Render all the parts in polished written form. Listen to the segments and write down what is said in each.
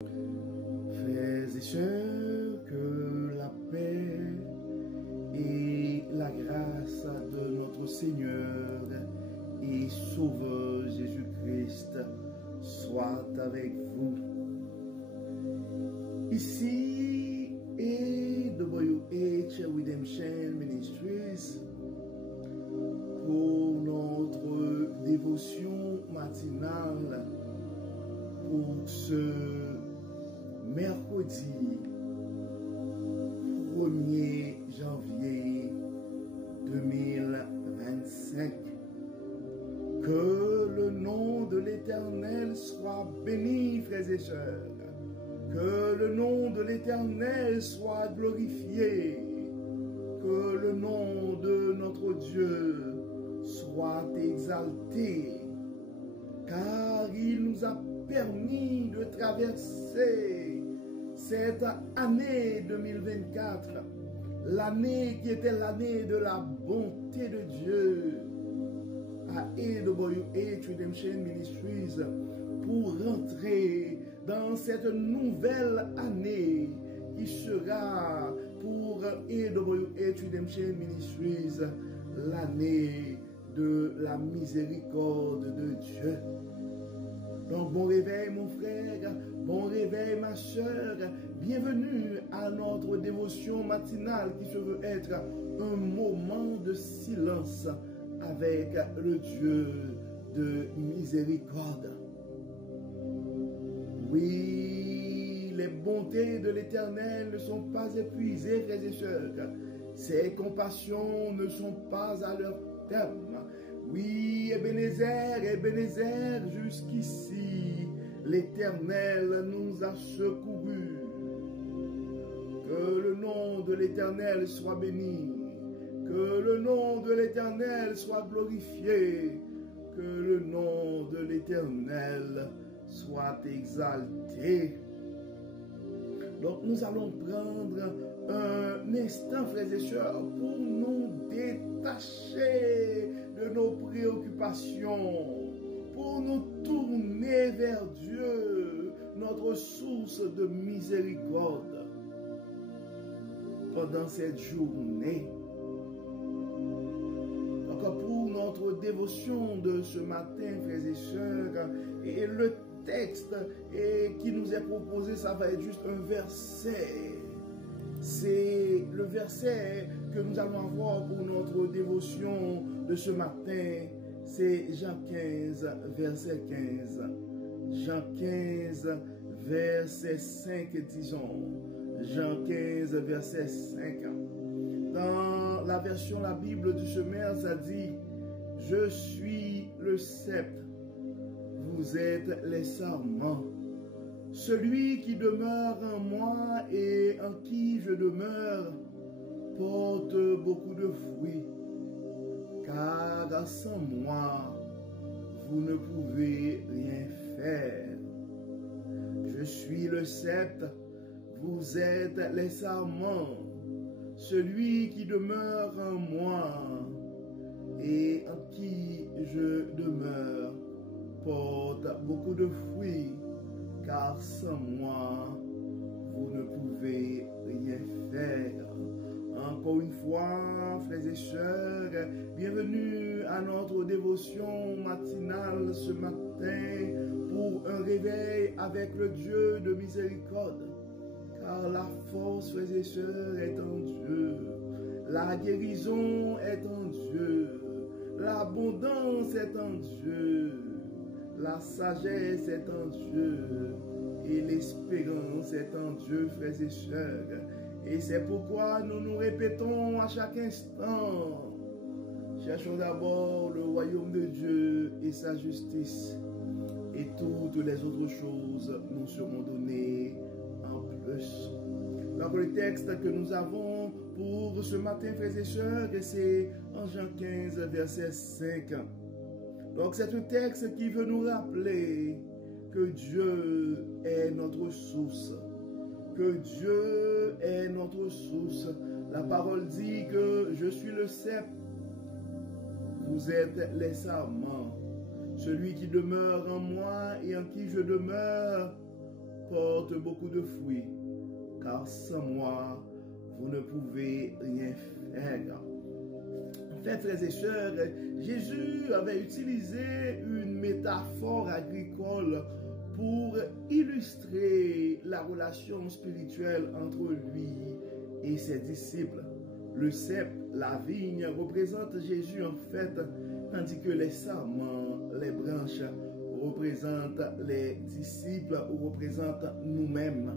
Frères et sœurs, que la paix et la grâce de notre Seigneur et Sauveur Jésus-Christ soient avec vous. Ici AWH Redemption Ministries pour notre dévotion matinale pour ce mercredi 1er janvier 2025. Que le nom de l'Éternel soit béni, frères et sœurs. Que le nom de l'Éternel soit glorifié. Que le nom de notre Dieu soit exalté. Car il nous a permis de traverser cette année 2024, l'année qui était l'année de la bonté de Dieu à AWH Redemption Ministries pour rentrer dans cette nouvelle année qui sera pour AWH Redemption Ministries l'année de la miséricorde de Dieu. Donc bon réveil mon frère, bon réveil ma soeur, bienvenue à notre dévotion matinale qui se veut être un moment de silence avec le Dieu de miséricorde. Oui, les bontés de l'Éternel ne sont pas épuisées, frères et sœurs. Ses compassions ne sont pas à leur terme. Oui, Ebenezer, jusqu'ici, l'Éternel nous a secourus. Que le nom de l'Éternel soit béni. Que le nom de l'Éternel soit glorifié. Que le nom de l'Éternel soit exalté. Donc nous allons prendre un instant, frères et sœurs, pour nous détacher de nos préoccupations, pour nous tourner vers Dieu, notre source de miséricorde. Pendant cette journée, encore pour notre dévotion de ce matin, frères et sœurs, et le texte qui nous est proposé, ça va être juste un verset. C'est le verset que nous allons avoir pour notre dévotion de ce matin. C'est Jean 15, verset 15. Jean 15, verset 5, disons. Jean 15, verset 5. Dans la version La Bible du Semeur, ça dit « Je suis le sceptre, vous êtes les sarments. Celui qui demeure en moi et en qui je demeure porte beaucoup de fruits, car sans moi, vous ne pouvez rien faire. Je suis le sceptre, vous êtes les sarments. Celui qui demeure en moi et en qui je demeure porte beaucoup de fruits, car sans moi, vous ne pouvez rien faire. Encore une fois, frères et sœurs, bienvenue à notre dévotion matinale ce matin pour un réveil avec le Dieu de miséricorde. Car la force, frères et sœurs, est en Dieu. La guérison est en Dieu. L'abondance est en Dieu. La sagesse est en Dieu et l'espérance est en Dieu, frères et sœurs. Et c'est pourquoi nous nous répétons à chaque instant, cherchons d'abord le royaume de Dieu et sa justice, et toutes les autres choses nous seront données en plus. Donc le texte que nous avons pour ce matin, frères et sœurs, c'est en Jean 15, verset 5. Donc c'est un texte qui veut nous rappeler que Dieu est notre source. Que Dieu est notre source. La parole dit que je suis le sceptre. Vous êtes les sarments. Celui qui demeure en moi et en qui je demeure porte beaucoup de fruits, car sans moi, vous ne pouvez rien faire. En fait, frères et sœurs, Jésus avait utilisé une métaphore agricole pour illustrer la relation spirituelle entre lui et ses disciples. Le cep, la vigne, représente Jésus en fait, tandis que les sarments, les branches, représentent les disciples ou représentent nous-mêmes.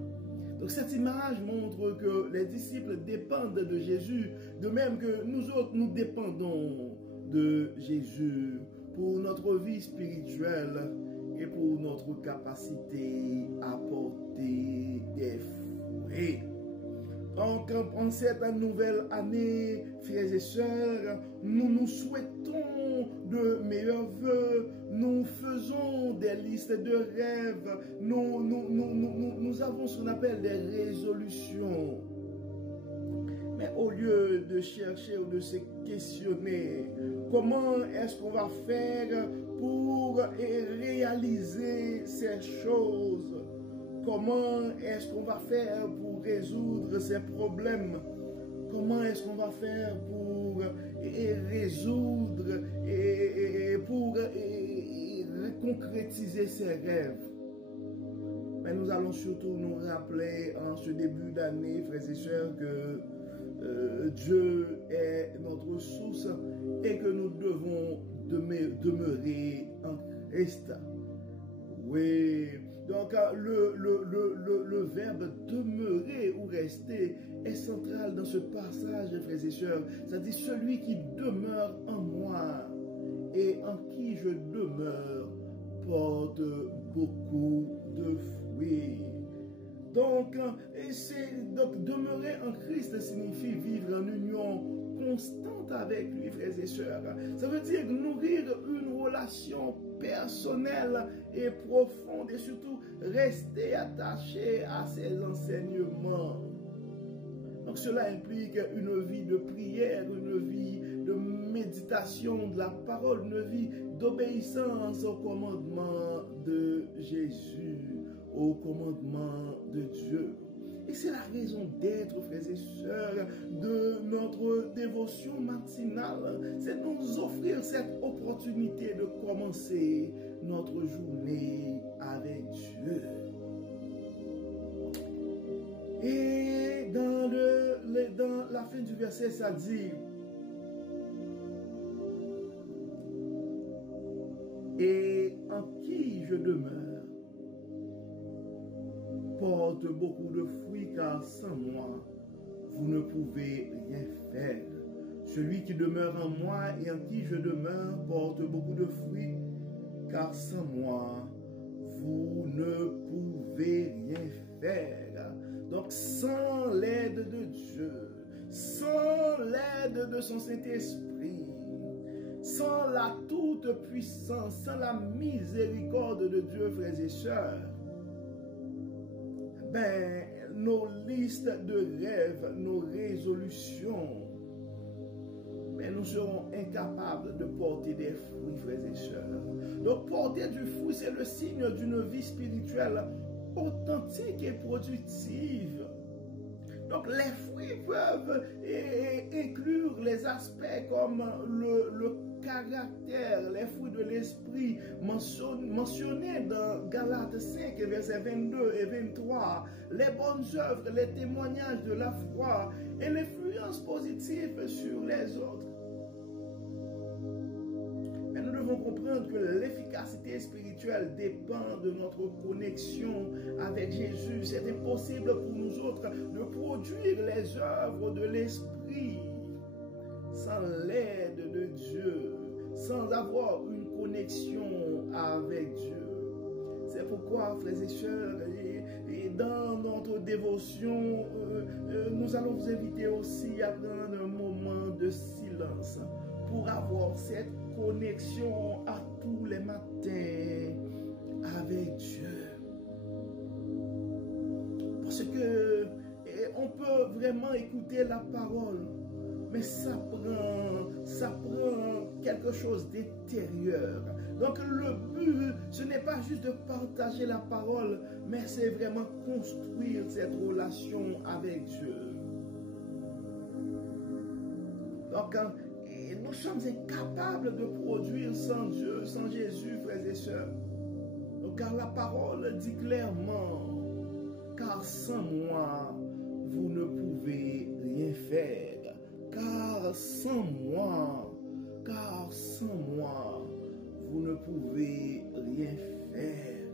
Donc cette image montre que les disciples dépendent de Jésus, de même que nous autres, nous dépendons de Jésus pour notre vie spirituelle et pour notre capacité à porter des fruits. Donc, en cette nouvelle année, frères et sœurs, nous nous souhaitons de meilleurs vœux, nous faisons des listes de rêves, nous avons ce qu'on appelle des résolutions. Mais au lieu de chercher ou de se questionner, comment est-ce qu'on va faire pour réaliser ces choses? Comment est-ce qu'on va faire pour résoudre ces problèmes? Comment est-ce qu'on va faire pour résoudre et pour concrétiser ces rêves? Mais nous allons surtout nous rappeler en ce début d'année, frères et sœurs, que Dieu est notre source et que nous devons demeurer en Christ. Oui, donc le verbe demeurer ou rester est central dans ce passage, frères et sœurs. C'est-à-dire celui qui demeure en moi et en qui je demeure porte beaucoup de fruits. Donc demeurer en Christ signifie vivre en union constante avec lui, frères et sœurs. Ça veut dire nourrir une relation personnelle et profonde et surtout rester attaché à ses enseignements. Donc cela implique une vie de prière, une vie de méditation de la parole, une vie d'obéissance au commandement de Jésus, au commandement de Dieu. Et c'est la raison d'être, frères et sœurs, de notre dévotion matinale. C'est de nous offrir cette opportunité de commencer notre journée avec Dieu. Et dans la fin du verset, ça dit: et en qui je demeure porte beaucoup de fruits, car sans moi, vous ne pouvez rien faire. Celui qui demeure en moi et en qui je demeure porte beaucoup de fruits, car sans moi, vous ne pouvez rien faire. Donc, sans l'aide de Dieu, sans l'aide de son Saint-Esprit, sans la toute-puissance, sans la miséricorde de Dieu, frères et sœurs, nos listes de rêves, nos résolutions, nous serons incapables de porter des fruits, frères et sœurs. Donc, porter du fruit, c'est le signe d'une vie spirituelle authentique et productive. Donc, les fruits peuvent inclure les aspects comme le caractère, les fruits de l'esprit mentionnés dans Galates 5, versets 22 et 23, les bonnes œuvres, les témoignages de la foi et l'influence positive sur les autres. Mais nous devons comprendre que l'efficacité spirituelle dépend de notre connexion avec Jésus. C'est impossible pour nous autres de produire les œuvres de l'esprit sans l'aide de Dieu, sans avoir une connexion avec Dieu. C'est pourquoi, frères et sœurs, et dans notre dévotion, nous allons vous inviter aussi à prendre un moment de silence pour avoir cette connexion à tous les matins avec Dieu. Parce que on peut vraiment écouter la parole. mais ça prend quelque chose d'intérieur. Donc le but, ce n'est pas juste de partager la parole, mais c'est vraiment construire cette relation avec Dieu. Donc, nous sommes incapables de produire sans Dieu, sans Jésus, frères et sœurs. Donc, car la parole dit clairement, car sans moi, vous ne pouvez rien faire. Car sans moi, vous ne pouvez rien faire.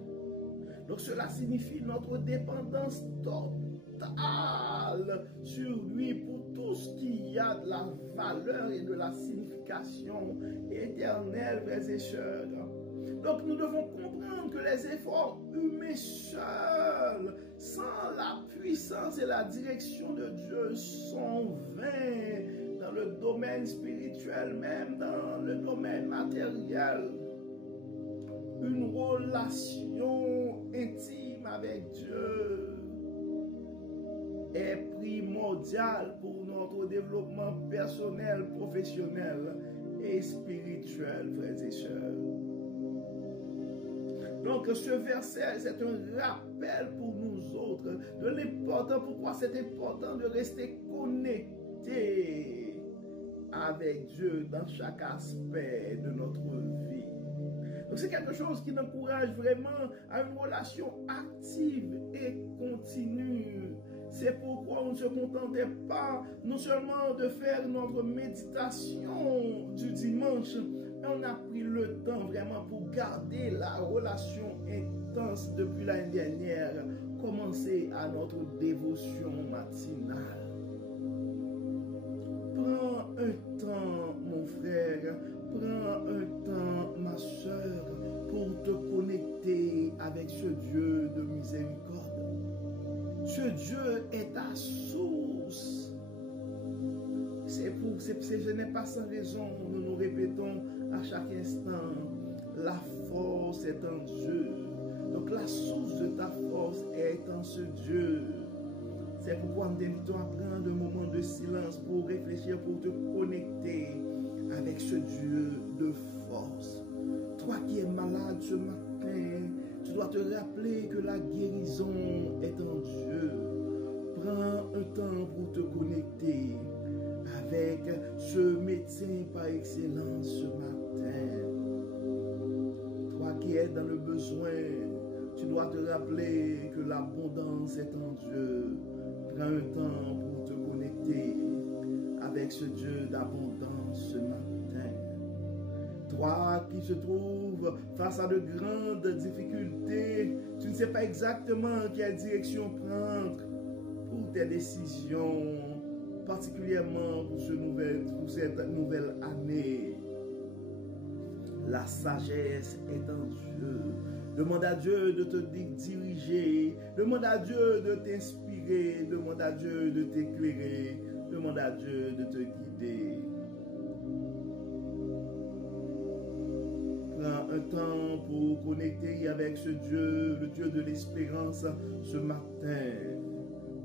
Donc cela signifie notre dépendance totale sur lui pour tout ce qui a de la valeur et de la signification éternelle, frères et sœurs. Donc nous devons comprendre que les efforts humains seuls, sans la puissance et la direction de Dieu, sont vains dans le domaine spirituel, même dans le domaine matériel. Une relation intime avec Dieu est primordiale pour notre développement personnel, professionnel et spirituel, frères et sœurs. Donc ce verset, c'est un rappel pour nous autres de l'important, pourquoi c'est important de rester connecté avec Dieu dans chaque aspect de notre vie. Donc c'est quelque chose qui nous encourage vraiment à une relation active et continue. C'est pourquoi on ne se contentait pas non seulement de faire notre méditation du dimanche, mais on a pris le temps vraiment pour garder la relation intense depuis l'année dernière, commencer à notre dévotion matinale. Prends un temps, mon frère, prends un temps, ma soeur, pour te connecter avec ce Dieu de miséricorde. Ce Dieu est ta source. Ce n'est pas sans raison, nous nous répétons à chaque instant, la force est en Dieu. Donc la source de ta force est en ce Dieu. C'est pourquoi nous t'invitons à prendre un moment de silence pour réfléchir, pour te connecter avec ce Dieu de force. Toi qui es malade ce matin, tu dois te rappeler que la guérison est en Dieu. Prends un temps pour te connecter avec ce médecin par excellence ce matin. Toi qui es dans le besoin, tu dois te rappeler que l'abondance est en Dieu. Prends un temps pour te connecter avec ce Dieu d'abondance ce matin. Toi qui se trouves face à de grandes difficultés, tu ne sais pas exactement quelle direction prendre pour tes décisions, particulièrement pour cette nouvelle année. La sagesse est en Dieu. Demande à Dieu de te diriger. Demande à Dieu de t'inspirer. Demande à Dieu de t'éclairer. Demande à Dieu de te guider. Prends un temps pour connecter avec ce Dieu, le Dieu de l'espérance, ce matin.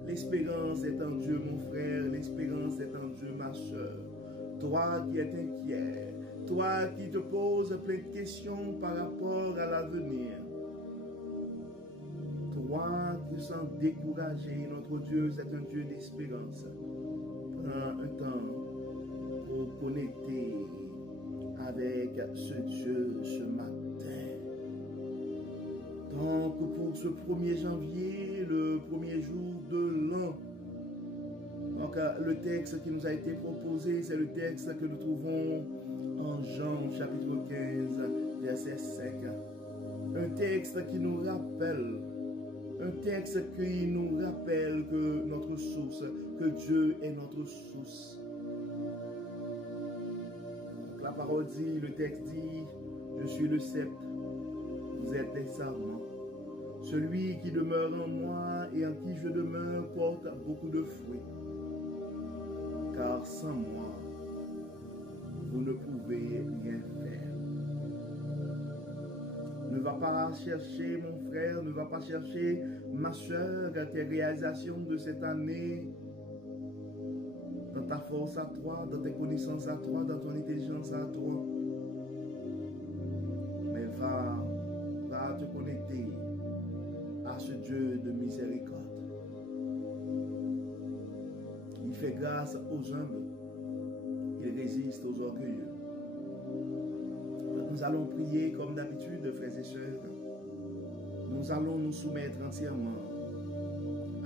L'espérance est en Dieu, mon frère. L'espérance est en Dieu, ma soeur. Toi qui es inquiet, toi qui te poses plein de questions par rapport à l'avenir, toi qui te sens découragé, notre Dieu, c'est un Dieu d'espérance. Prends un temps pour connecter avec ce Dieu ce matin. Donc pour ce 1er janvier, le premier jour de l'an, donc le texte qui nous a été proposé, c'est le texte que nous trouvons en Jean chapitre 15, verset 5. Un texte qui nous rappelle, que notre source, que Dieu est notre source. Donc, la parole dit, le texte dit, je suis le cep, vous êtes des sarments. Celui qui demeure en moi et en qui je demeure porte beaucoup de fruits. Car sans moi, vous ne pouvez rien faire. Ne va pas chercher, mon frère, ne va pas chercher, ma soeur, tes réalisations de cette année dans ta force à toi, dans tes connaissances à toi, dans ton intelligence à toi. Mais va te connecter à ce Dieu de miséricorde. Il fait grâce aux humbles, il résiste aux orgueilleux. Nous allons prier comme d'habitude, frères et sœurs. Nous allons nous soumettre entièrement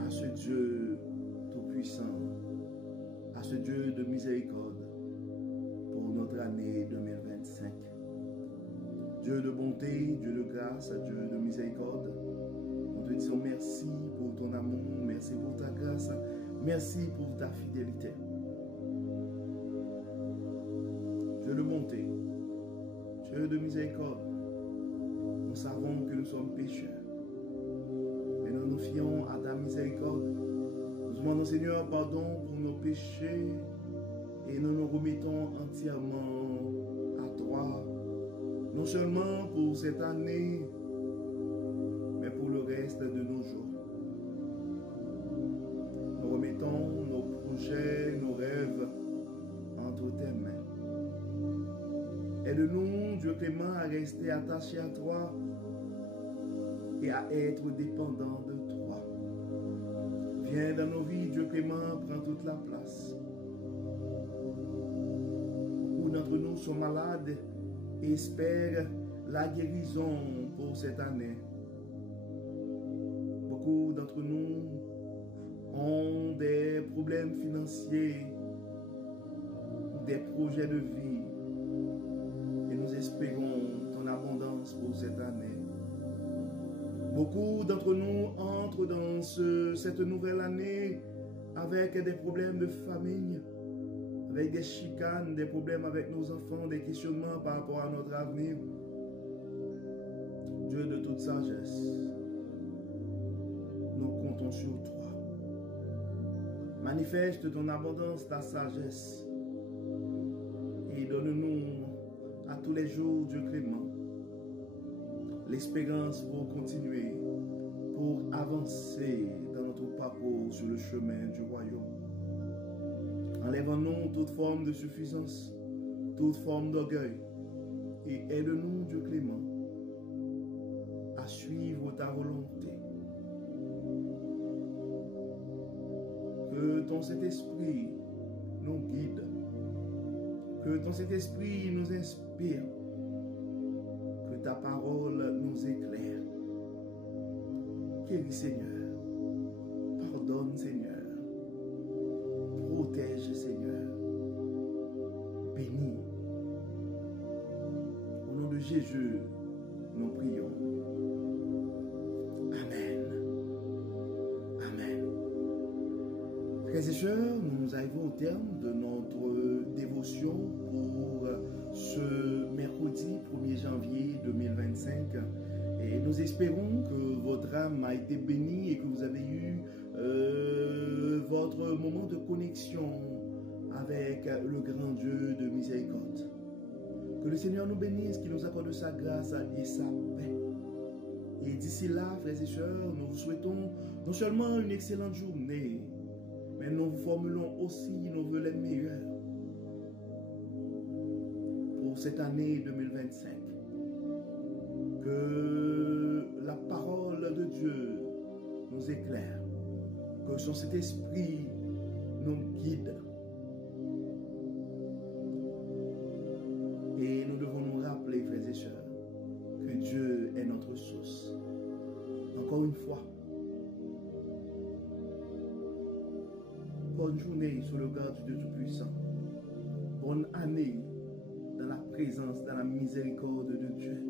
à ce Dieu tout-puissant, à ce Dieu de miséricorde pour notre année 2025. Dieu de bonté, Dieu de grâce, Dieu de miséricorde, nous te disons merci pour ton amour, merci pour ta grâce, merci pour ta fidélité. Dieu de bonté, Dieu de miséricorde, nous savons que nous sommes pécheurs, mais nous nous fions à ta miséricorde. Nous demandons, Seigneur, pardon pour nos péchés et nous nous remettons entièrement à toi, non seulement pour cette année, mais pour le reste de nos jours. Nous remettons nos projets, nos rêves entre tes mains. Aide-nous, Dieu clément, à rester attachés à toi et à être dépendants de toi. Viens dans nos vies, Dieu clément, prends toute la place. Beaucoup d'entre nous sont malades et espèrent la guérison pour cette année. Beaucoup d'entre nous ont des problèmes financiers, des projets de vie. Nous espérons ton abondance pour cette année. Beaucoup d'entre nous entrent dans cette nouvelle année avec des problèmes de famille, avec des chicanes, des problèmes avec nos enfants, des questionnements par rapport à notre avenir. Dieu de toute sagesse, nous comptons sur toi. Manifeste ton abondance, ta sagesse et donne-nous à tous les jours, Dieu clément, l'espérance pour continuer, pour avancer dans notre parcours sur le chemin du royaume. Enlève-nous toute forme de suffisance, toute forme d'orgueil, et aide-nous, Dieu clément, à suivre ta volonté. Que ton Saint-Esprit nous guide, que ton Saint-Esprit nous inspire, que ta parole nous éclaire. Guéris, Seigneur, pardonne, Seigneur, protège, Seigneur, bénis. Au nom de Jésus, nous prions. Amen. Amen. Frères et sœurs, nous arrivons au terme de notre dévotion pour ce mercredi 1er janvier 2025. Et nous espérons que votre âme a été bénie et que vous avez eu votre moment de connexion avec le grand Dieu de miséricorde. Que le Seigneur nous bénisse, qu'il nous accorde sa grâce et sa paix. Et d'ici là, frères et sœurs, nous vous souhaitons non seulement une excellente journée, mais nous vous formulons aussi nos vœux les meilleurs pour cette année 2025. Que la parole de Dieu nous éclaire, que son Saint-Esprit nous guide. Et nous devons nous rappeler, frères et sœurs, que Dieu est notre source. Encore une fois, bonne journée sous le regard du Dieu Tout-Puissant. Bonne année dans la présence, dans la miséricorde de Dieu.